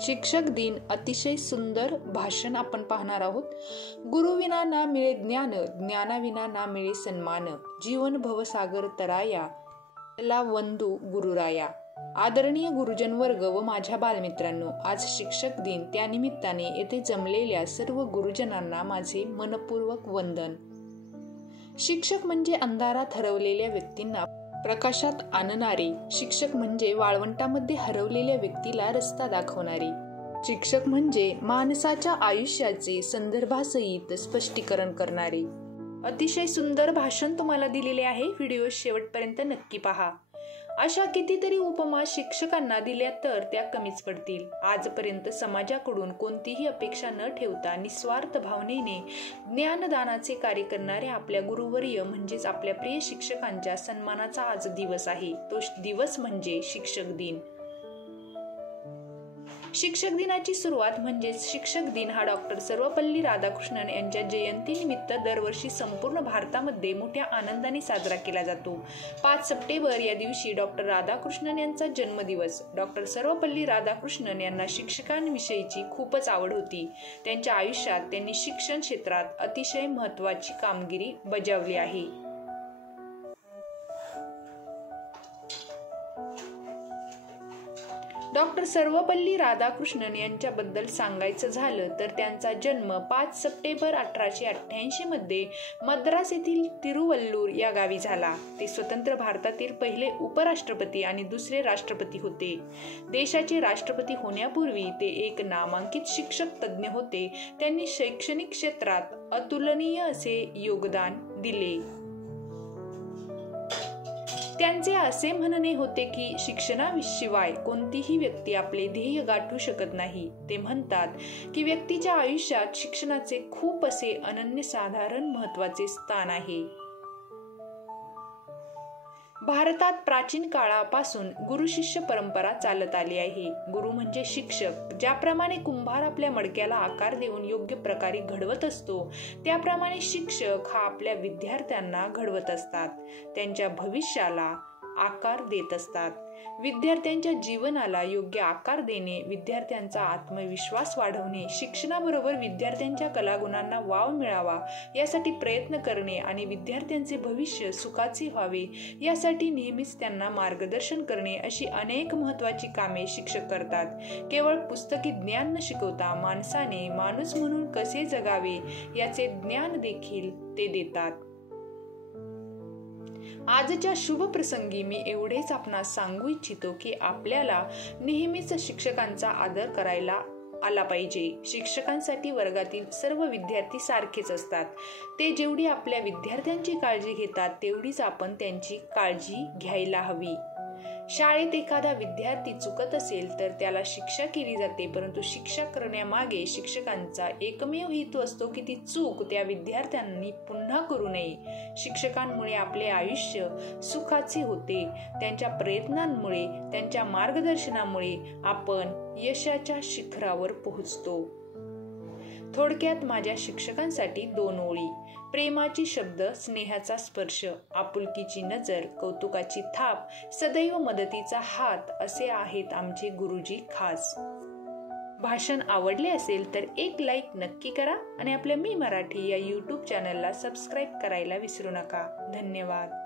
शिक्षक दिन अतिशय सुंदर भाषण आपण पाहणार आहोत। गुरुविना ना मिळे ज्ञान, ज्ञानाविना ना मिळे सन्मान, जीवन भवसागर तराया, ला वंदू गुरुराया। आदरणीय गुरुजन वर्ग व माझ्या बालमित्रांनो, आज शिक्षक दिन, त्यानिमित्ताने येथे जमलेल्या सर्व गुरुजनांना माझे मनपूर्वक वंदन। शिक्षक म्हणजे अंधारात हरवलेल्या व्यक्तींना प्रकाशात आणणारे, शिक्षक म्हणजे वाळवंटामध्ये हरवलेल्या व्यक्तीला रस्ता दाखवणारे, शिक्षक म्हणजे माणसाच्या आयुष्याचे संदर्भासहित स्पष्टीकरण करणारे। अतिशय सुंदर भाषण तुम्हाला दिलेले आहे, व्हिडिओ शेवटपर्यंत नक्की पहा। अशा कितीतरी उपमा शिक्षकांना दिल्या तर त्या कमीच पडतील। आजपर्यंत समाजाकडून कोणतीही अपेक्षा न ठेवता निस्वार्थ भावनेने ज्ञानदानाचे कार्य करणाऱ्या आपल्या गुरुवर्य म्हणजेच आपल्या प्रिय शिक्षकांच्या सन्मानाचा आज दिवस आहे। तो दिवस म्हणजे शिक्षक दिन। शिक्षक दिनाची सुरुवात म्हणजेच शिक्षक दिन हा डॉक्टर सर्वपल्ली राधाकृष्णन यांच्या जयंतीनिमित्त दरवर्षी संपूर्ण भारतामध्ये मोठ्या आनंदाने साजरा केला जातो। 5 सप्टेंबर या दिवशी डॉक्टर राधाकृष्णन यांचा जन्मदिवस। डॉक्टर सर्वपल्ली राधाकृष्णन यांना शिक्षकांविषयीची खूपच आवड होती। त्यांच्या आयुष्यात त्यांनी शिक्षण क्षेत्रात अतिशय महत्त्वाची कामगिरी बजावली आहे। डॉक्टर सर्वपल्ली राधाकृष्णन यांच्याबद्दल सांगायचं झालं तर त्यांचा जन्म 5 सप्टेंबर 1888 मध्ये मद्रास येथील तिरुवल्लूर या गावी झाला। ते स्वतंत्र भारतातील पहिले उपराष्ट्रपती आणि दुसरे राष्ट्रपती होते। देशाचे राष्ट्रपती होण्यापूर्वी ते एक नामांकित शिक्षक तज्ज्ञ होते। त्यांनी शैक्षणिक क्षेत्रात अतुलनीय असे योगदान दिले। त्यांचे असे म्हणणे होते की शिक्षणाशिवाय कोणतीही व्यक्ती आपले ध्येय गाठू शकत नाही। ते म्हणतात की व्यक्तीच्या आयुष्यात शिक्षणाचे खूप असे अनन्यसाधारण महत्त्वाचे स्थान आहे। भारतात प्राचीन काळापासून गुरु शिष्य परंपरा चालत आली आहे। गुरु म्हणजे शिक्षक। ज्याप्रमाणे कुंभार आपल्या मडक्याला आकार देऊन योग्य प्रकारे घडवत असतो, त्याप्रमाणे शिक्षक हा आपल्या विद्यार्थ्यांना घडवत असतात, त्यांच्या भविष्याला आकार देत असतात। विद्यार्थ्यांच्या जीवनाला योग्य आकार देणे, विद्यार्थ्यांचा आत्मविश्वास वाढवणे, शिक्षणाबरोबर विद्यार्थ्यांच्या कलागुणांना वाव मिळावा यासाठी प्रयत्न करणे आणि विद्यार्थ्यांचे भविष्य सुखाचे व्हावे यासाठी नेहमीच त्यांना मार्गदर्शन करणे, अशी अनेक महत्त्वाची कामे शिक्षक करतात। केवळ पुस्तकी ज्ञान न शिकवता माणसाने माणूस म्हणून कसे जगावे याचे ज्ञान देखील ते देतात। आजच्या शुभ प्रसंगी मी एवढेच आपणास सांगू इच्छितो की आपल्याला नेहमीच शिक्षकांचा आदर करायला आला पाहिजे। शिक्षकांसाठी वर्गातील सर्व विद्यार्थी सारखेच असतात। ते जेवढी आपल्या विद्यार्थ्यांची काळजी घेतात तेवढीच आपण त्यांची काळजी घ्यायला हवी। शाळेत एखादा विद्यार्थी चुकत असेल तर त्याला शिक्षा केली जाते, परंतु शिक्षा करण्यामागे शिक्षकांचा एकमेव हेतू असतो की ती चूक त्या विद्यार्थ्यांनी पुन्हा करू नये। शिक्षकांमुळे आपले आयुष्य सुखाचे होते। त्यांच्या प्रयत्नांमुळे, त्यांच्या मार्गदर्शनामुळे आपण यशाच्या शिखरावर पोहोचतो। थोडक्यात माझ्या शिक्षकांसाठी 2 ओळी: प्रेमाचे शब्द, स्नेहाचा स्पर्श, आपुलकीची नजर, कौतुकाची थाप, सदैव मदतीचा हात, असे आहेत आमचे गुरुजी खास। भाषण आवडले असेल तर एक लाईक नक्की करा आणि आपल्या मी मराठी या YouTube चॅनलला सबस्क्राईब करायला विसरू नका। धन्यवाद।